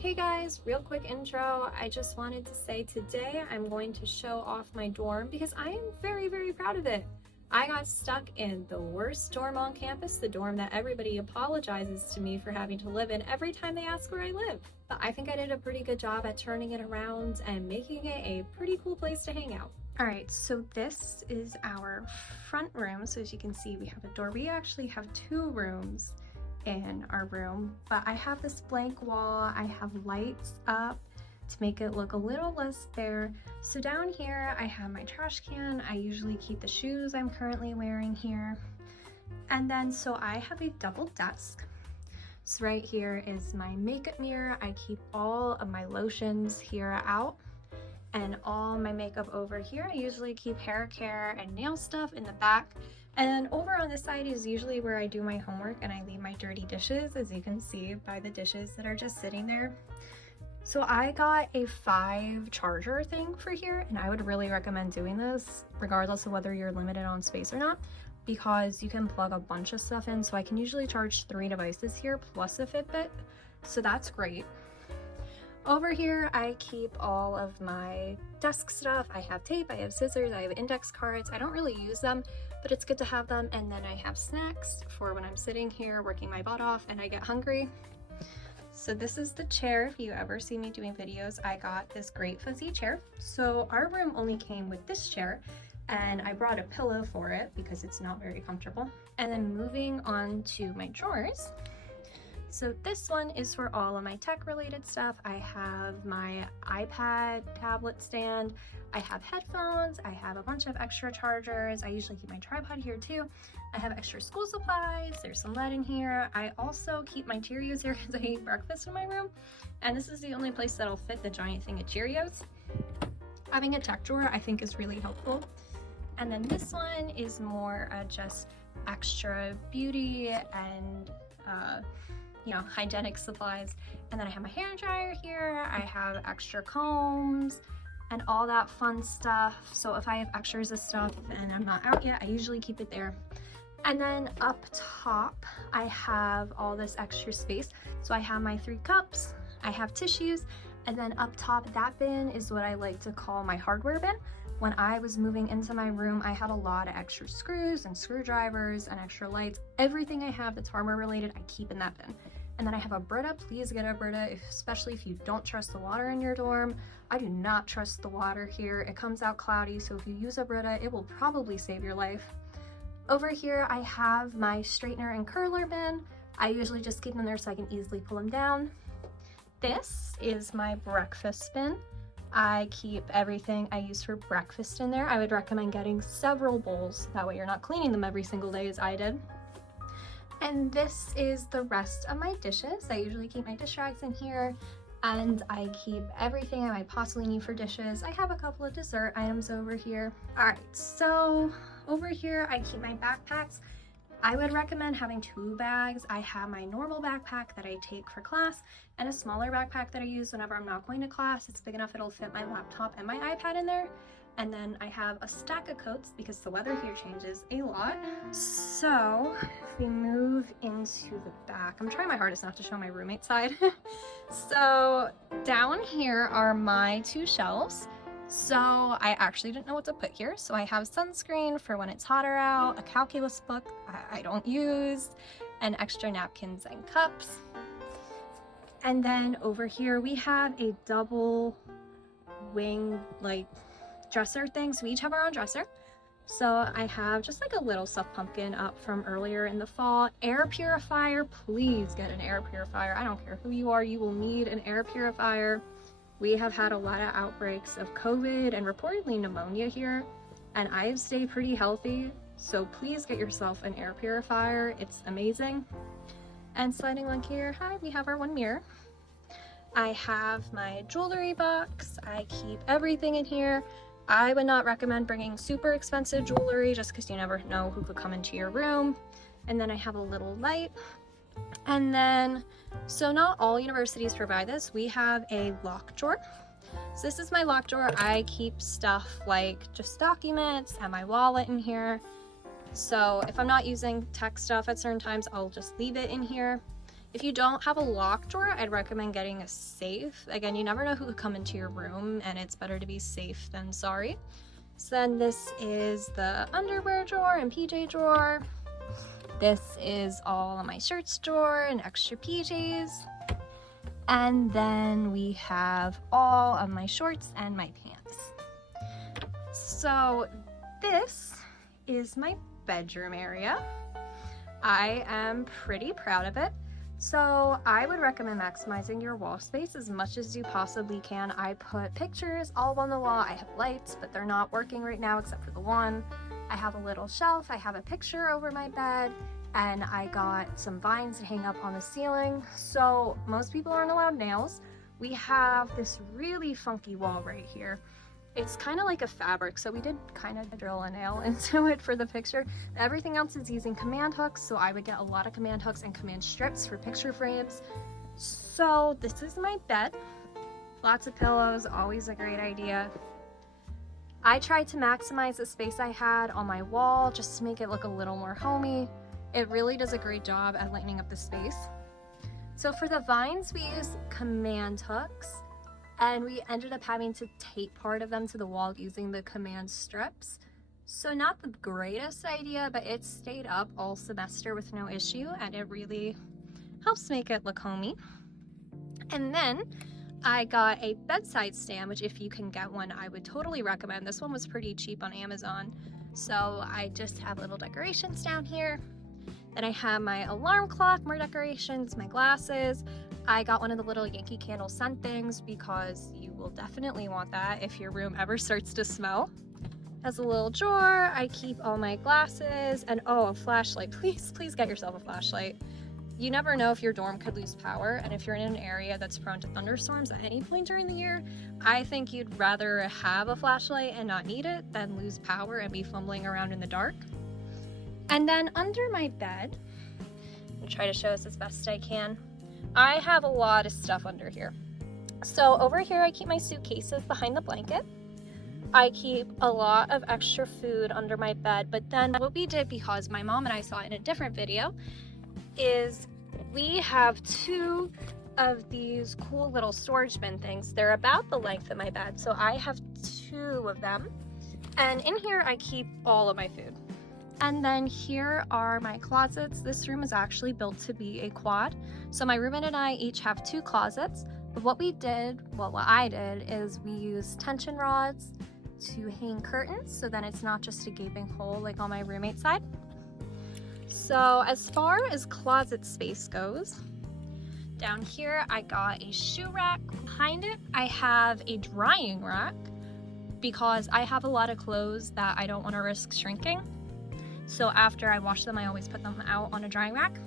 Hey guys, real quick intro. I just wanted to say today I'm going to show off my dorm because I am very proud of it. I got stuck in the worst dorm on campus, the dorm that everybody apologizes to me for having to live in every time they ask where I live. But I think I did a pretty good job at turning it around and making it a pretty cool place to hang out. Alright, so this is our front room. So as you can see, we have a door. We actually have two rooms in our room, but I have this blank wall. I have lights up to make it look a little less bare. So down here I have my trash can. I usually keep the shoes I'm currently wearing here. And then so I have a double desk. So right here is my makeup mirror. I keep all of my lotions here out and all my makeup over here. I usually keep hair care and nail stuff in the back. And then over on this side is usually where I do my homework and I leave my dirty dishes, as you can see by the dishes that are just sitting there. So I got a 5 charger thing for here, and I would really recommend doing this regardless of whether you're limited on space or not, because you can plug a bunch of stuff in. So I can usually charge 3 devices here plus a Fitbit, so that's great. Over here, I keep all of my desk stuff. I have tape, I have scissors, I have index cards. I don't really use them, but it's good to have them. And then I have snacks for when I'm sitting here working my butt off and I get hungry. So this is the chair. If you ever see me doing videos, I got this great fuzzy chair. So our room only came with this chair, and I brought a pillow for it because it's not very comfortable. And then moving on to my drawers. So this one is for all of my tech related stuff. I have my iPad tablet stand, I have headphones, I have a bunch of extra chargers. I usually keep my tripod here too. I have extra school supplies, there's some lead in here. I also keep my Cheerios here because I eat breakfast in my room. And this is the only place that'll fit the giant thing of Cheerios. Having a tech drawer I think is really helpful. And then this one is more just extra beauty and hygienic supplies. And then I have my hair dryer here. I have extra combs and all that fun stuff. So if I have extras of stuff and I'm not out yet, I usually keep it there. And then up top, I have all this extra space. So I have my 3 cups, I have tissues, and then up top, that bin is what I like to call my hardware bin. When I was moving into my room, I had a lot of extra screws and screwdrivers and extra lights. Everything I have that's hardware related, I keep in that bin. And then I have a Brita. Please get a Brita, especially if you don't trust the water in your dorm. I do not trust the water here. It comes out cloudy, so if you use a Brita, it will probably save your life. Over here, I have my straightener and curler bin. I usually just keep them there so I can easily pull them down. This is my breakfast bin. I keep everything I use for breakfast in there. I would recommend getting several bowls. That way you're not cleaning them every single day as I did. And this is the rest of my dishes. I usually keep my dish rags in here, and I keep everything I might possibly need for dishes. I have a couple of dessert items over here. All right, so over here I keep my backpacks. I would recommend having 2 bags. I have my normal backpack that I take for class and a smaller backpack that I use whenever I'm not going to class. It's big enough it'll fit my laptop and my iPad in there. And then I have a stack of coats because the weather here changes a lot. So if we move into the back, I'm trying my hardest not to show my roommate side. So down here are my 2 shelves. So I actually didn't know what to put here. So I have sunscreen for when it's hotter out, a calculus book I don't use, and extra napkins and cups. And then over here we have a double wing dresser thing. So we each have our own dresser. So I have just like a little stuffed pumpkin up from earlier in the fall. Air purifier, please get an air purifier. I don't care who you are, you will need an air purifier. We have had a lot of outbreaks of COVID and reportedly pneumonia here, and I've stayed pretty healthy, so please get yourself an air purifier. It's amazing. And sliding along here, hi, we have our 1 mirror. I have my jewelry box. I keep everything in here. I would not recommend bringing super expensive jewelry just because you never know who could come into your room. And then I have a little light. And then, so not all universities provide this. We have a lock drawer. So this is my lock drawer. I keep stuff like just documents and my wallet in here. So if I'm not using tech stuff at certain times, I'll just leave it in here. If you don't have a lock drawer, I'd recommend getting a safe. Again, you never know who could come into your room, and it's better to be safe than sorry. So then this is the underwear drawer and PJ drawer. This is all of my shirts drawer and extra PJs. And then we have all of my shorts and my pants. So this is my bedroom area. I am pretty proud of it. So I would recommend maximizing your wall space as much as you possibly can. I put pictures all on the wall. I have lights, but they're not working right now except for the one. I have a little shelf. I have a picture over my bed, and I got some vines to hang up on the ceiling. So most people aren't allowed nails. We have this really funky wall right here. It's kind of like a fabric, so we did kind of drill a nail into it for the picture. Everything else is using command hooks, so I would get a lot of command hooks and command strips for picture frames. So this is my bed. Lots of pillows, always a great idea. I tried to maximize the space I had on my wall just to make it look a little more homey. It really does a great job at lightening up the space. So for the vines, we use command hooks. And we ended up having to tape part of them to the wall using the command strips. So not the greatest idea, but it stayed up all semester with no issue, and it really helps make it look homey. And then I got a bedside stand, which if you can get one, I would totally recommend. This one was pretty cheap on Amazon. So I just have little decorations down here. Then I have my alarm clock, more decorations, my glasses. I got one of the little Yankee Candle scent things because you will definitely want that if your room ever starts to smell. As a little drawer, I keep all my glasses, and oh, a flashlight. Please get yourself a flashlight. You never know if your dorm could lose power, and if you're in an area that's prone to thunderstorms at any point during the year, I think you'd rather have a flashlight and not need it than lose power and be fumbling around in the dark. And then under my bed, I'll try to show this as best I can. I have a lot of stuff under here. So over here, I keep my suitcases behind the blanket. I keep a lot of extra food under my bed, but then what we did, because my mom and I saw it in a different video, is we have two of these cool little storage bin things. They're about the length of my bed, so I have two of them. And in here, I keep all of my food. And then here are my closets. This room is actually built to be a quad. So my roommate and I each have two closets. But what I did is we used tension rods to hang curtains, so then it's not just a gaping hole like on my roommate's side. So as far as closet space goes, down here I got a shoe rack. Behind it, I have a drying rack because I have a lot of clothes that I don't want to risk shrinking. So after I wash them, I always put them out on a drying rack.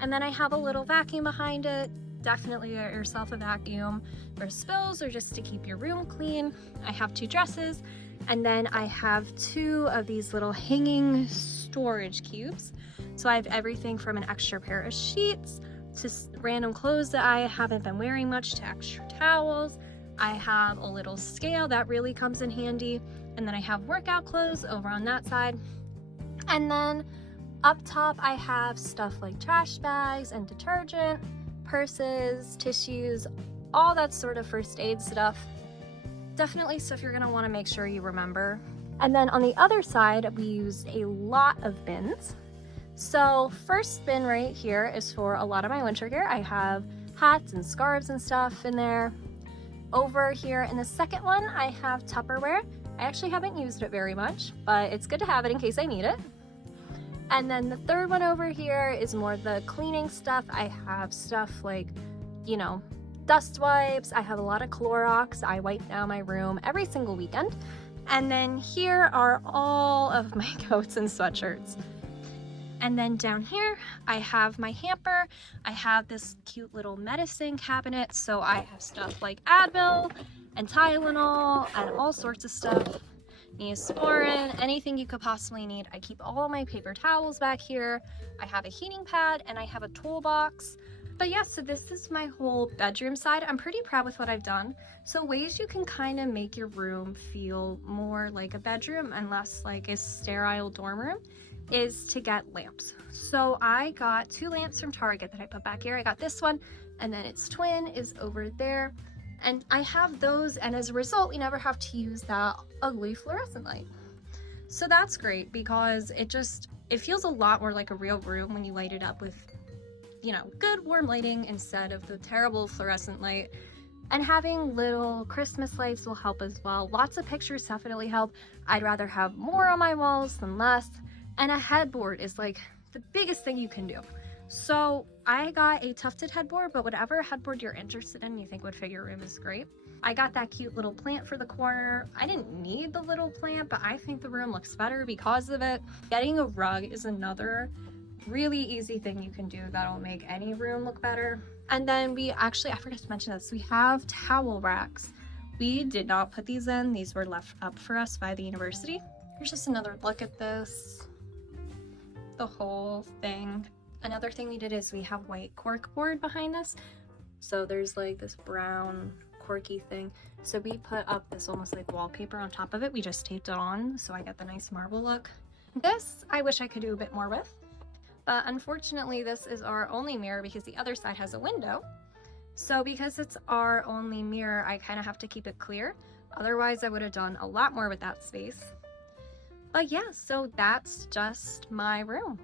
And then I have a little vacuum behind it. Definitely get yourself a vacuum for spills or just to keep your room clean. I have two dresses, and then I have two of these little hanging storage cubes. So I have everything from an extra pair of sheets to random clothes that I haven't been wearing much to extra towels. I have a little scale that really comes in handy. And then I have workout clothes over on that side. And then up top, I have stuff like trash bags and detergent, purses, tissues, all that sort of first aid stuff. Definitely stuff you're gonna wanna make sure you remember. And then on the other side, we used a lot of bins. So first bin right here is for a lot of my winter gear. I have hats and scarves and stuff in there. Over here in the second one, I have Tupperware. I actually haven't used it very much, but it's good to have it in case I need it. And then the third one over here is more the cleaning stuff. I have stuff like, you know, dust wipes. I have a lot of Clorox. I wipe down my room every single weekend. And then here are all of my coats and sweatshirts. And then down here, I have my hamper. I have this cute little medicine cabinet. So I have stuff like Advil and Tylenol and all sorts of stuff. Neosporin, anything you could possibly need. I keep all my paper towels back here. I have a heating pad and I have a toolbox. But yeah, so this is my whole bedroom side. I'm pretty proud with what I've done. So ways you can kind of make your room feel more like a bedroom and less like a sterile dorm room is to get lamps. So I got 2 lamps from Target that I put back here. I got this one, and then its twin is over there. And I have those, and as a result, we never have to use that ugly fluorescent light. So that's great because it feels a lot more like a real room when you light it up with, you know, good warm lighting instead of the terrible fluorescent light. And having little Christmas lights will help as well. Lots of pictures definitely help. I'd rather have more on my walls than less. And a headboard is like the biggest thing you can do. So I got a tufted headboard, but whatever headboard you're interested in, you think would fit your room is great. I got that cute little plant for the corner. I didn't need the little plant, but I think the room looks better because of it. Getting a rug is another really easy thing you can do that'll make any room look better. And then I forgot to mention this, we have towel racks. We did not put these in. These were left up for us by the university. Here's just another look at this, the whole thing. Another thing we did is we have white cork board behind this. So there's like this brown corky thing. So we put up this almost like wallpaper on top of it. We just taped it on so I get the nice marble look. This I wish I could do a bit more with. But unfortunately, this is our only mirror because the other side has a window. So because it's our only mirror, I kind of have to keep it clear. Otherwise, I would have done a lot more with that space. But yeah, so that's just my room.